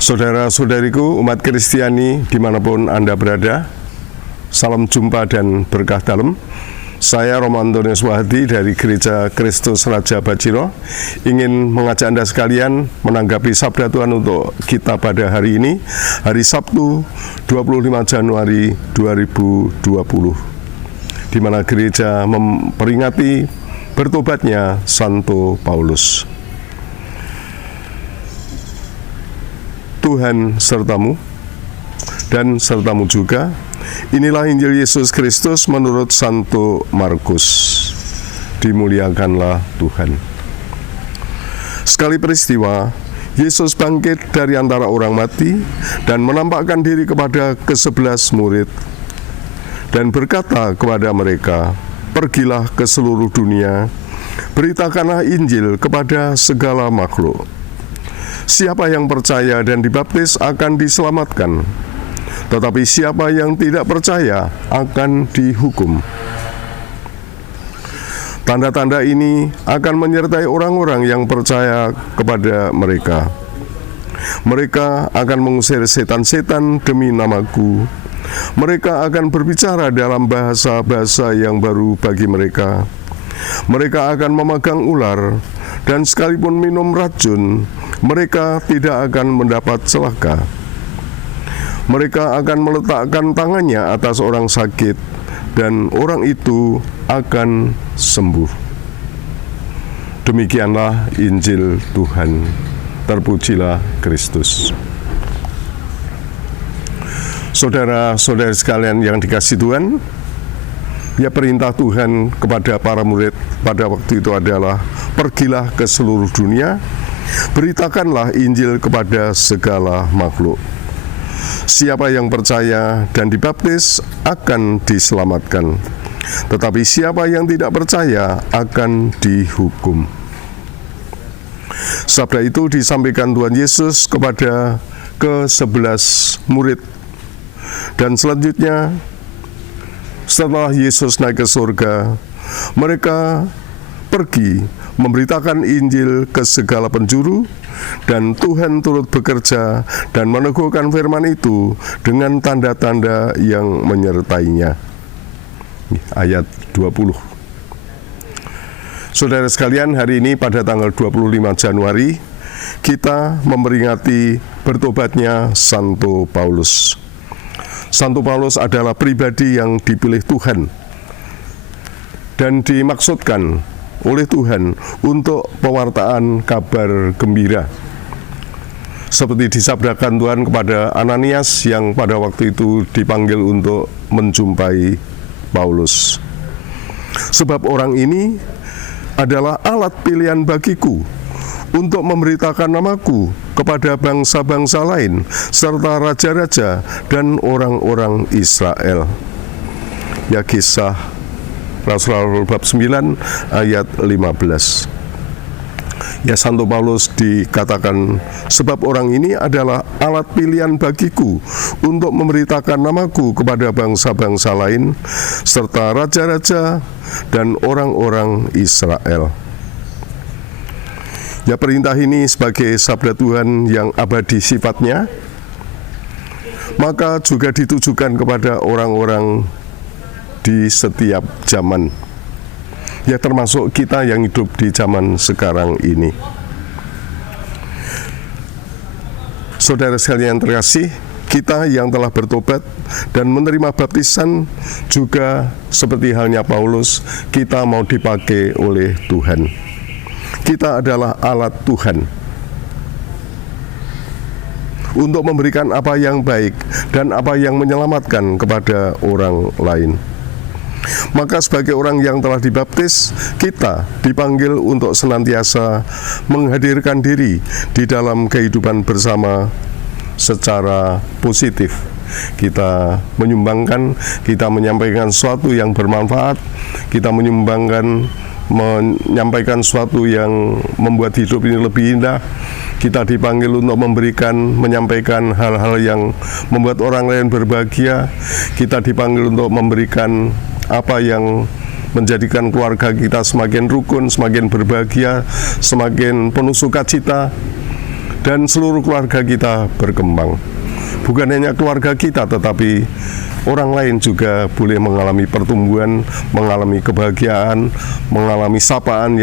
Saudara-saudariku umat Kristiani dimanapun Anda berada, salam jumpa dan berkah dalam. Saya Romo Antonius Wahdi dari Gereja Kristus Raja Bajiro ingin mengajak Anda sekalian menanggapi Sabda Tuhan untuk kita pada hari ini, hari Sabtu 25 Januari 2020, di mana gereja memperingati bertobatnya Santo Paulus. Tuhan sertamu dan sertamu juga. Inilah Injil Yesus Kristus menurut Santo Markus. Dimuliakanlah Tuhan. Sekali peristiwa, Yesus bangkit dari antara orang mati dan menampakkan diri kepada ke-11 murid dan berkata kepada mereka, "Pergilah ke seluruh dunia, beritakanlah Injil kepada segala makhluk. Siapa yang percaya dan dibaptis akan diselamatkan, tetapi siapa yang tidak percaya akan dihukum. Tanda-tanda ini akan menyertai orang-orang yang percaya kepada mereka. Mereka akan mengusir setan-setan demi namaku. Mereka akan berbicara dalam bahasa-bahasa yang baru bagi mereka. Mereka akan memegang ular, dan sekalipun minum racun, mereka tidak akan mendapat celaka. Mereka akan meletakkan tangannya atas orang sakit, dan orang itu akan sembuh." Demikianlah Injil Tuhan. Terpujilah Kristus. Saudara-saudari sekalian yang dikasihi Tuhan, ya, perintah Tuhan kepada para murid pada waktu itu adalah, "Pergilah ke seluruh dunia, beritakanlah Injil kepada segala makhluk. Siapa yang percaya dan dibaptis akan diselamatkan, tetapi siapa yang tidak percaya akan dihukum." Sabda itu disampaikan Tuhan Yesus kepada ke-11 murid. Dan selanjutnya, setelah Yesus naik ke surga, mereka pergi memberitakan Injil ke segala penjuru, dan Tuhan turut bekerja dan meneguhkan firman itu dengan tanda-tanda yang menyertainya. Ayat 20. Saudara sekalian, hari ini pada tanggal 25 Januari, kita memperingati bertobatnya Santo Paulus. Santo Paulus adalah pribadi yang dipilih Tuhan dan dimaksudkan oleh Tuhan untuk pewartaan kabar gembira, seperti disabdakan Tuhan kepada Ananias yang pada waktu itu dipanggil untuk menjumpai Paulus. "Sebab orang ini adalah alat pilihan bagiku untuk memberitakan namaku kepada bangsa-bangsa lain, serta raja-raja dan orang-orang Israel." Ya, Kisah Rasul bab 9 ayat 15. Ya, Santo Paulus dikatakan, "Sebab orang ini adalah alat pilihan bagiku untuk memberitakan namaku kepada bangsa-bangsa lain, serta raja-raja dan orang-orang Israel." Ya, perintah ini sebagai sabda Tuhan yang abadi sifatnya, maka juga ditujukan kepada orang-orang di setiap zaman. Ya, termasuk kita yang hidup di zaman sekarang ini. Saudara sekalian terkasih, kita yang telah bertobat dan menerima baptisan juga seperti halnya Paulus, kita mau dipakai oleh Tuhan. Kita adalah alat Tuhan untuk memberikan apa yang baik dan apa yang menyelamatkan kepada orang lain. Maka sebagai orang yang telah dibaptis, kita dipanggil untuk senantiasa menghadirkan diri di dalam kehidupan bersama secara positif. Kita menyumbangkan, kita menyampaikan sesuatu yang bermanfaat, kita menyampaikan sesuatu yang membuat hidup ini lebih indah. Kita dipanggil untuk menyampaikan hal-hal yang membuat orang lain berbahagia. Kita dipanggil untuk memberikan apa yang menjadikan keluarga kita semakin rukun, semakin berbahagia, semakin penuh sukacita. dan seluruh keluarga kita berkembang. Bukan hanya keluarga kita, tetapi orang lain juga boleh mengalami pertumbuhan, mengalami kebahagiaan, mengalami sapaan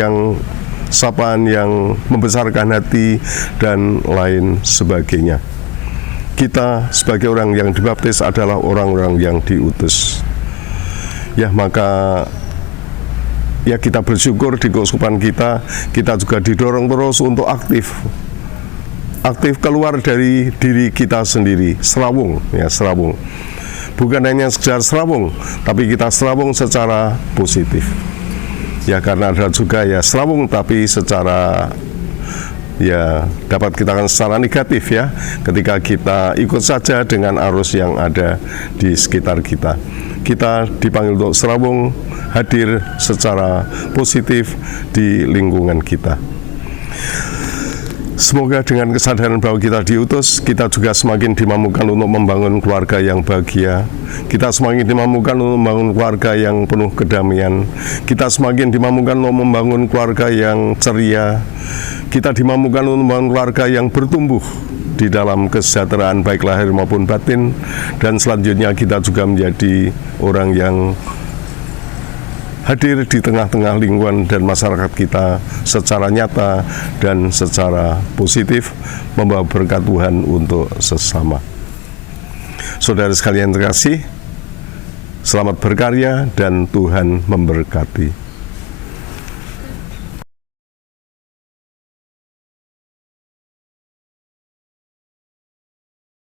yang membesarkan hati, dan lain sebagainya. Kita sebagai orang yang dibaptis adalah orang-orang yang diutus. Ya, maka ya kita bersyukur di keuskupan kita juga didorong terus untuk aktif keluar dari diri kita sendiri, serawung. Bukan hanya sekedar serawung, tapi kita serawung secara positif. Ya, karena ada juga ya serawung tapi secara ya dapat kita katakan secara negatif ya, ketika kita ikut saja dengan arus yang ada di sekitar kita. Kita dipanggil untuk serawung, hadir secara positif di lingkungan kita. Semoga dengan kesadaran bahwa kita diutus, kita juga semakin dimampukan untuk membangun keluarga yang bahagia. Kita semakin dimampukan untuk membangun keluarga yang penuh kedamaian. Kita semakin dimampukan untuk membangun keluarga yang ceria. Kita dimampukan untuk membangun keluarga yang bertumbuh di dalam kesejahteraan baik lahir maupun batin. Dan selanjutnya kita juga menjadi orang yang hadir di tengah-tengah lingkungan dan masyarakat kita secara nyata dan secara positif, membawa berkat Tuhan untuk sesama. Saudara sekalian terkasih, selamat berkarya dan Tuhan memberkati.